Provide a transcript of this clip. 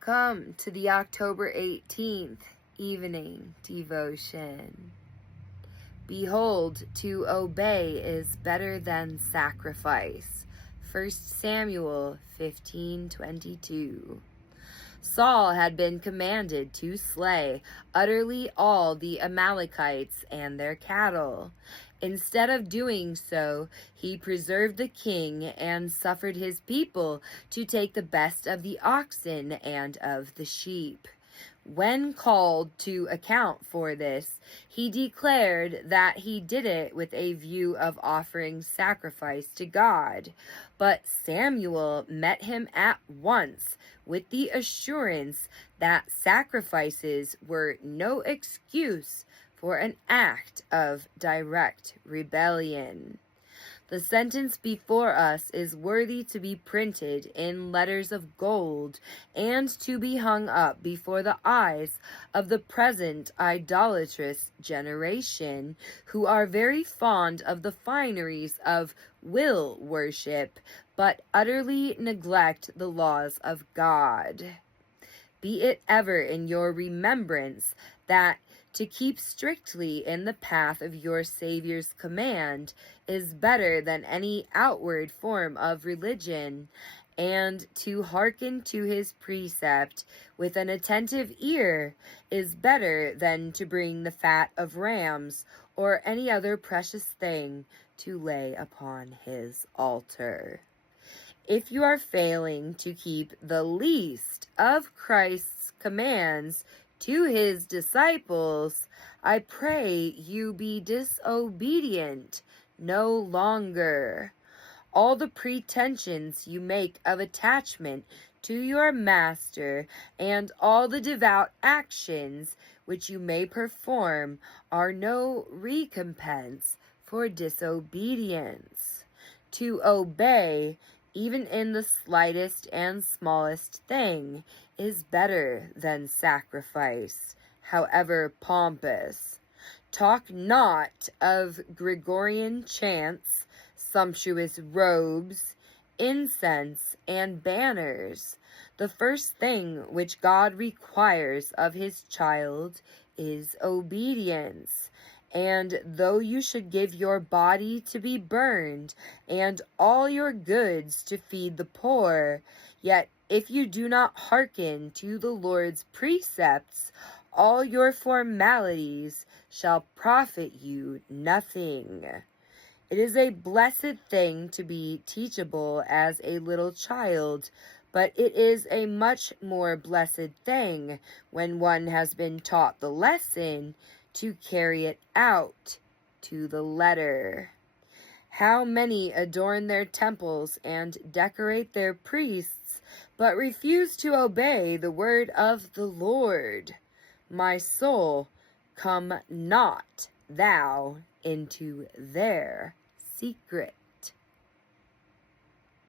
Come to the October 18th evening devotion. Behold, to obey is better than sacrifice. 1 Samuel 15:22. Saul had been commanded to slay utterly all the Amalekites and their cattle. Instead of doing so, he preserved the king and suffered his people to take the best of the oxen and of the sheep. When called to account for this, he declared that he did it with a view of offering sacrifice to God. But Samuel met him at once with the assurance that sacrifices were no excuse for an act of direct rebellion. The sentence before us is worthy to be printed in letters of gold and to be hung up before the eyes of the present idolatrous generation, who are very fond of the fineries of will worship, but utterly neglect the laws of God. Be it ever in your remembrance that to keep strictly in the path of your Savior's command is better than any outward form of religion, and to hearken to his precept with an attentive ear is better than to bring the fat of rams or any other precious thing to lay upon his altar. If you are failing to keep the least of Christ's commands to his disciples, I pray you be disobedient no longer. All the pretensions you make of attachment to your master and all the devout actions which you may perform are no recompense for disobedience. To obey, even in the slightest and smallest thing, is better than sacrifice, however pompous. Talk not of Gregorian chants, sumptuous robes, incense, and banners. The first thing which God requires of his child is obedience. And though you should give your body to be burned, and all your goods to feed the poor, yet if you do not hearken to the Lord's precepts, all your formalities shall profit you nothing. It is a blessed thing to be teachable as a little child, but it is a much more blessed thing when one has been taught the lesson to carry it out to the letter. How many adorn their temples and decorate their priests, but refuse to obey the word of the Lord. My soul, come not thou into their secret.